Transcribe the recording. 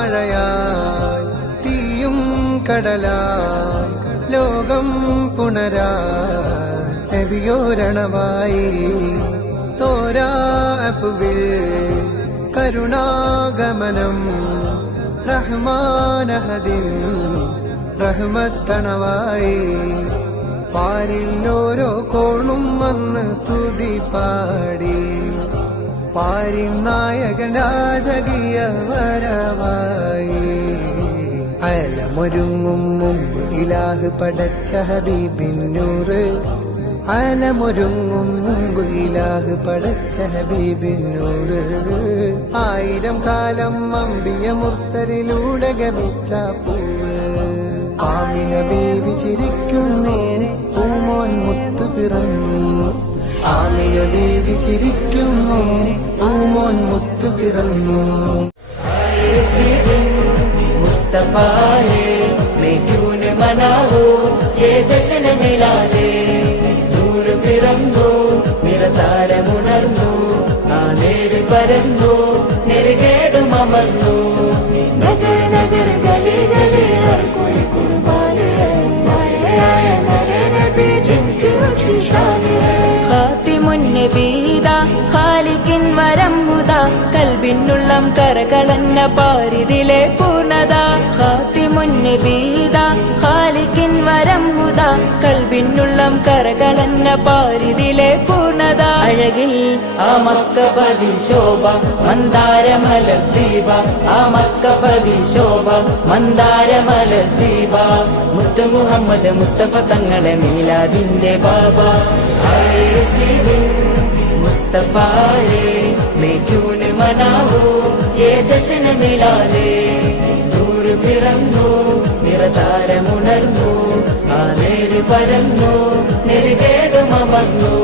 മഴയായി തീയും കടലായി ലോകം പുണരായി നബിയോരണമായി തോരാ അഫ്വിൽ കരുണാഗമനം റഹ്മാനഹദിൻ റഹ്മത്തണവായി പാരിൽ ഓരോ കോണും വന്ന് സ്തുതി പാടി പാരിൽ നായകൻ രാജകീയ വരവായി അലമൊരുങ്ങും മുമ്പ് ഇലാഹ് പടച്ച ഹബീബിന്നൂറ് അലമൊരുങ്ങും മുമ്പ് ഇലാഹ് പടച്ച ഹബീബിന്നൂറ് ആയിരം കാലം അമ്പിയ മുർസലിലൂടെ ഗമിച്ച പൂവ് ആമിന ബീവി ചിരിക്കുന്നേ പൂമോൻ മുത്തു പിറന്നു ആമിന ബീവി ചിരിക്കുന്നു പൂമോൻ മുത്തു പിറന്നു मुस्तफा है मैं क्यों न मनाऊं ये जश्न मिलादे दूर പിറന്നു നിറതാരമുണർന്നു ആ നേര് പരന്നു നെറുകേടുമർന്നു നഗർ നഗർ ഗലി ഗലി ഹർ കോയി കുർബാൻ ഹൈ ആയ മേരെ നബി ജിൻകി ഊंची शान है ഖാതിമുൻ നബീദാ ഖാലിഖിൻ വരം ഹുദാ കൽബിനുള്ളം കരകളന്ന പാരിതിലെ പൂർണ്ണത ഖാതിമുൻ നബീദാ ഖാലിഖിൻ വരം ഹുദാ കൽബിനുള്ളം കരകളന്ന പാരിതിലെ പൂർണ്ണത അഴകിൽ ആ മക്കപതി ശോഭ മന്ദാരമലർ ദീപ ആ മക്കപതി ശോഭ മന്ദാരമലർ ദീപ മുത്തു മുഹമ്മദ് മുസ്തഫ തങ്ങളെ മീലാദിന്റെ ബാബ मुस्तफा है मैं क्यों न मनाऊं ये जश्न मिलादे दूर പിറന്നു നിറതാരമുണർന്നു ആ നേര് പരന്നു നെറുകേടുമർന്നു